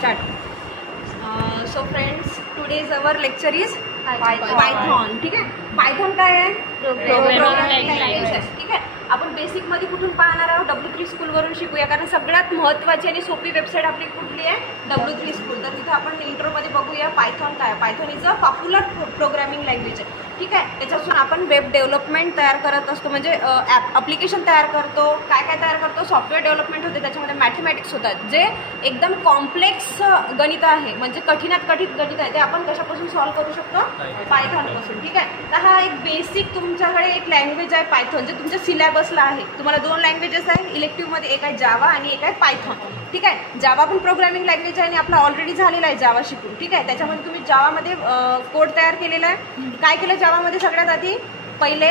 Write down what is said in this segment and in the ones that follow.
Start. So friends, today's our lecture is Python. ठीक आहे. Python काय आहे? प्रोग्रामिंग लँग्वेज आहे. ठीक आहे. आपण बेसिकमध्ये कुठून पाहणार आहोत? W3 स्कूलवरून शिकूया, कारण सगळ्यात महत्त्वाची आणि सोपी वेबसाईट आपली कुठली आहे? W3 school. तर तिथे आपण इंट्रोमध्ये बघूया पायथॉन काय. Python is a popular programming language आहे. ठीक आहे. त्याच्यापासून आपण वेब डेव्हलपमेंट तयार करत असतो, म्हणजे ॲप्लिकेशन तयार करतो. काय काय तयार करतो? सॉफ्टवेअर डेव्हलपमेंट होते, त्याच्यामध्ये मॅथमॅटिक्स होतात, जे एकदम कॉम्प्लेक्स गणित आहे, म्हणजे कठीणात कठीण गणित आहे, ते आपण कशापासून सॉल्व्ह करू शकतो? पायथॉनपासून. ठीक आहे. तर हा एक बेसिक तुमच्याकडे एक लँग्वेज आहे पायथॉन, जे तुमच्या सिलेबसला आहे. तुम्हाला 2 लँग्वेजेस आहेत इलेक्टिव्हमध्ये, एक आहे जावा आणि एक आहे पायथॉन. ठीक आहे. जावा पण प्रोग्रामिंग लँग्वेज आहे आणि आपला ऑलरेडी झालेला आहे जावा शिकून. ठीक आहे. त्याच्यामध्ये तुम्ही जावामध्ये कोड तयार केलेला आहे. काय केलं जावामध्ये? सगळ्यात आधी पहिले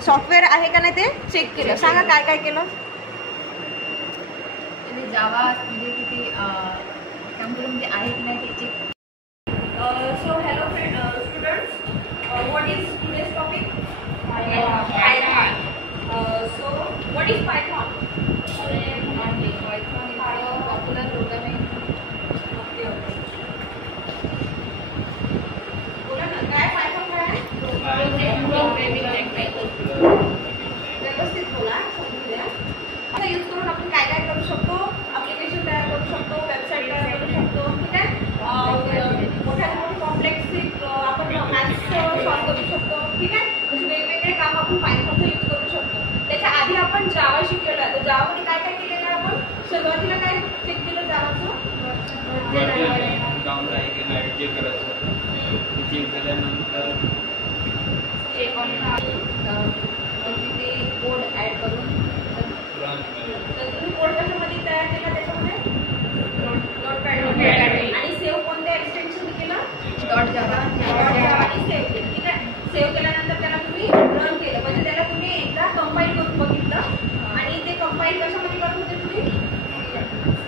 सॉफ्टवेअर आहे का नाही ते चेक केलं. सांगा काय काय केलं? जावा म्हणजे किती कॅम्प्युटरमध्ये आहे की नाही ते check. So hello students, what is today's topic? Python. So what is Python? Python is popular programming. Okay okay, बोला ना. काय पायथॉन काय आहे? Programming language. व्यवस्थित बोला, समजू द्या. आता यूज करून आपण काय काय करू शकतो? ॲप्लिकेशन तयार करू शकतो, वेबसाईट तयार करू शकतो. ठीक आहे. मोठ्यात मोठी कॉम्प्लेक्स आपण मॅथ्स सॉल्व्ह करू शकतो. ठीक आहे. म्हणजे वेगवेगळे काम आपण पायथॉनचा यूज करू शकतो. त्याच्या आधी आपण जावा शिकलेलो आहे. तर जावामध्ये काय काय केलेलं आहे आपण? सुरुवातीला काय चेक केलं जावाचं? डाऊन आहे की नाही चेक करायचं. चेक झाल्यानंतर चेक ऑन तिथे कोड ॲड करून तर तुम्ही कोड कशामध्ये तयार केला? त्याच्यामध्ये नोटपॅड. आणि सेव्ह कोणत्या एक्सटेन्शन केलं? डॉट जावा. आणि सेव्ह केलं. ठीक आहे. सेव्ह केल्यानंतर त्याला तुम्ही रन केलं, म्हणजे त्याला तुम्ही एकदा कंपाईल करून बघितलं. आणि ते कंपाईल कशामध्ये करत होते तुम्ही?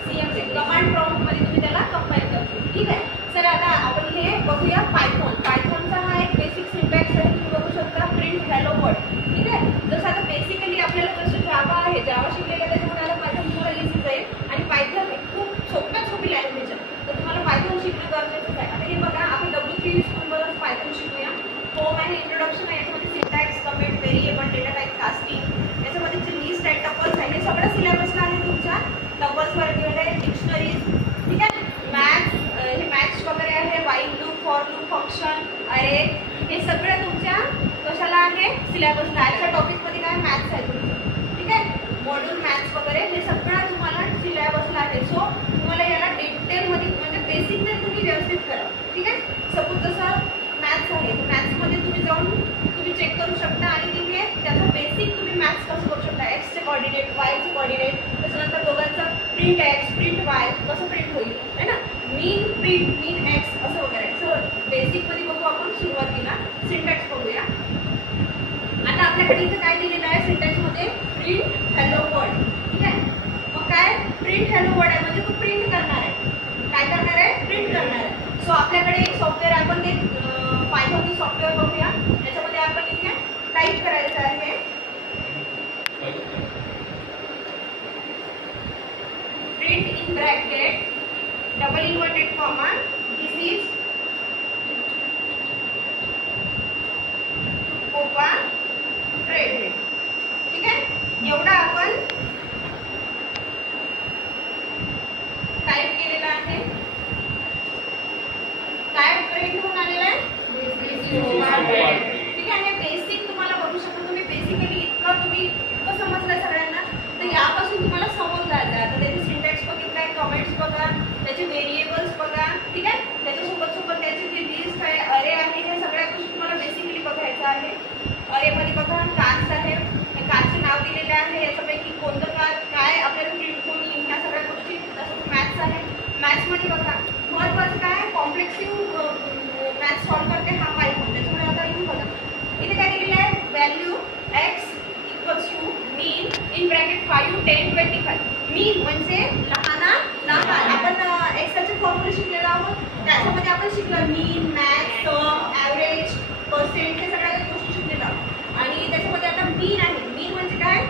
CMC कमांड प्रॉम्प्टमध्ये तुम्ही त्याला कंपाईल करतो. ठीक आहे. सर आता आपण हे बघूया पायथॉन. पायथॉनचा हा एक बेसिक सिंटॅक्स आहे. तुम्ही बघू शकता प्रिंट हॅलो वर्ल्ड. ठीक आहे. जसं आता बेसिकली आपल्याला जसं जावा आहे, जावा शिकलेलं त्याच्यामध्ये आता पायथॉन तुम्हाला इझी जाईल. आणि पायथॉन एक खूप सोप्यात सोपी लँग्वेज आहे, तर तुम्हाला पायथॉन शिकणं गरजेचंच आहे. आता हे बघा, आपण W3 स्कूलवरच पायथॉन शिकूया. होम आहे, इंट्रोडक्शन आहे, याच्यामध्ये syntax, comment, variable, data type, casting, याच्यामध्ये जे लिस्ट आहे, टपल्स आहे, हे सगळं सिलेबसला आहे तुमच्या. टपल्सवर दिलेलं आहे, डिक्शनरीज. ठीक आहे. मॅथ्स, हे मॅथ्स वगैरे आहे, while loop, for loop, function, अरे, हे सगळं तुमच्या कशाला आहे? सिलेबसला. आजच्या टॉपिकमध्ये काय? मॅथ्स आहे तुमचं. ठीक आहे. मॉड्यूल मॅथ्स वगैरे हे सगळं तुम्हाला सिलेबसला आहे. सो तुम्हाला याला डिटेलमध्ये, म्हणजे बेसिक तर तुम्ही व्यवस्थित करा. ठीक आहे. सपोज जसं मॅथ्स आहे, तर मॅथ्समध्ये तुम्ही जाऊन तुम्ही चेक करू शकता आणि तिथे त्याचं बेसिक तुम्ही मॅथ्स कसं करू शकता. एक्सचे कॉर्डिनेट, वायचे कॉर्डिनेट, त्याच्यानंतर दोघांचं प्रिंट एक्स, प्रिंट वाय कसं प्रिंट होईल, है ना. मीन प्रिंट, मीन एक्स असं वगैरे. सो बेसिकमध्ये बघू आपण सुरुवातीला. सिंटॅक्स बघूया. आता आपल्याकडे इथं काय दिलेलं आहे सिंटॅक्समध्ये? Print hello world. ठीक आहे. मग काय? प्रिंट हॅलो वर्ल्ड आहे, म्हणजे तो प्रिंट करणार आहे. काय करणार आहे? प्रिंट करणार आहे. सो आपल्याकडे एक सॉफ्टवेअर आहे, आपण ते पायथॉनचं सॉफ्टवेअर बघूया. त्याच्यामध्ये आपण इथे टाईप करायचं आहे print in bracket double inverted comma this is COPA trade. ठीक आहे. एवढा आपण टाईप केलेला आहे. काय प्रिंट होऊन आलेला आहे? ठीक आहे. हे बेसिक तुम्हाला बघू शकता. तुम्ही बेसिकली इतकं समजलंय सगळ्यांना, तर यापासून तुम्हाला समोर जायचं आहे. आता त्याचे सिंटॅक्स बघितलाय, कमेंट्स बघा, त्याचे व्हेरिएबल्स बघा. ठीक आहे. त्याच्यासोबत सोबत त्याची जी लिस्ट आहे, अरे आहे, ह्या सगळ्या गोष्टी तुम्हाला बेसिकली बघायचं आहे. अरेमध्ये बघा कार्ड्स आहे, कार्डचे नाव दिलेले आहे, याच्यापैकी कोणतं कार्ड काय आपल्याला प्रिंट होऊन येईल, ह्या सगळ्या गोष्टी. तसंच मॅथ्स आहे. मॅथ्समध्ये बघा महत्त्वाचं काय? कॉम्प्लेक्सिव्ह मॅथ्स सॉल्व्ह करते हा पायथॉन. त्याच्यामुळे आता इथे बघा, इथे काय दिलेलं आहे? Value x equals to mean in bracket 5, 10, 25. Mean म्हणजे लहानात लहान. आपण एक्सचे फॉर्म्युले शिकलेलो आहोत, त्याच्यामध्ये आपण शिकलो मीन, मॅक्स, सम, ॲव्हरेज, पर्सेंट, हे सगळ्या गोष्टी शिकलेलो आहोत. आणि त्याच्यामध्ये आता मीन आहे. मीन म्हणजे काय?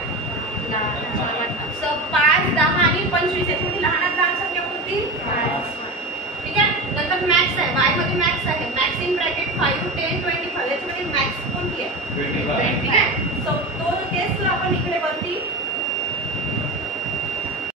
5, 10 आणि 25. याच्यामध्ये लहानात लहान संख्या कोणती? याच्यामध्ये मॅथ्स आहे, वाय मध्ये मॅथ्स आहे, मॅथ्स इन ब्रॅकेट 5, 10, 25 याच्यामध्ये मॅथ्स कोणती आहे? 25. ठीक आहे. सो तो केस आपण इकडे वरती